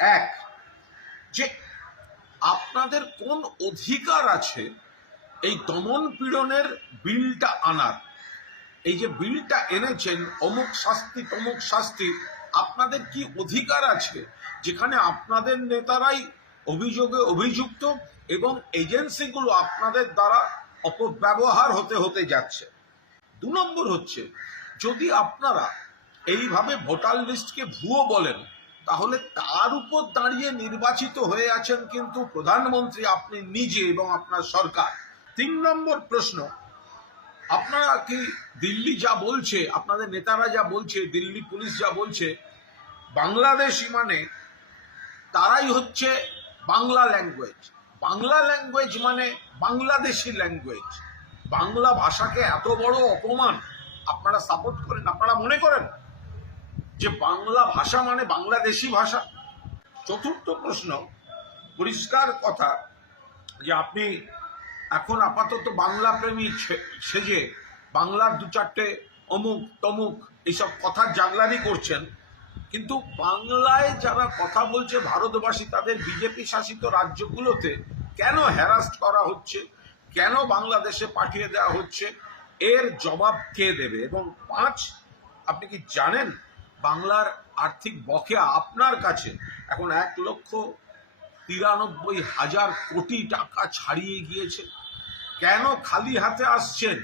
এক, যে আপনাদের কোন অধিকার আছে এই দমন পীড়নের বিলটা আনার? এই যে বিলটা এনেছেন, অমুক শাস্তি তমুক শাস্তি, আপনাদের কি অধিকার আছে যেখানে আপনাদের নেতারাই অভিযোগে অভিযুক্ত এবং এজেন্সিগুলো আপনাদের দ্বারা অপব্যবহার হতে হতে যাচ্ছে? 2 নম্বর হচ্ছে, যদি আপনারা এইভাবে ভোটার লিস্টকে ভুয়ো বলেন, তাহলে তার উপর দাঁড়িয়ে নির্বাচিত হয়ে আছেন কিন্তু প্রধানমন্ত্রী আপনি নিজে এবং আপনার সরকার। 3 নম্বর প্রশ্ন, আপনারা কি দিল্লি যা বলছে, আপনাদের নেতারা যা বলছে, দিল্লি পুলিশ যা বলছে, বাংলাদেশি মানে তারাই হচ্ছে বাংলা ল্যাঙ্গুয়েজ, বাংলা ল্যাঙ্গুয়েজ মানে বাংলাদেশি ল্যাঙ্গুয়েজ, বাংলা ভাষাকে এত বড় অপমান আপনারা সাপোর্ট করেন? আপনারা মনে করেন যে বাংলা ভাষা মানে বাংলাদেশি ভাষা? চতুর্থ প্রশ্ন, পরিষ্কার কথা যে আপনি এখন আপাতত বাংলা প্রেমী সেজে বাংলার 2-4টে অমুক তমুক এইসব কথার জাগলারি করছেন, কিন্তু বাংলায় যারা কথা বলছে ভারতবাসী, তাদের বিজেপি শাসিত রাজ্যগুলোতে কেন হ্যারাস্ট করা হচ্ছে, কেন বাংলাদেশে পাঠিয়ে দেওয়া হচ্ছে, এর জবাব কে দেবে? এবং 5, আপনি কি জানেন বাংলার আর্থিক বকেয়া আপনার কাছে এখন 1,93,000 কোটি টাকা ছাড়িয়ে গিয়েছে? কেন খালি হাতে আসছেন?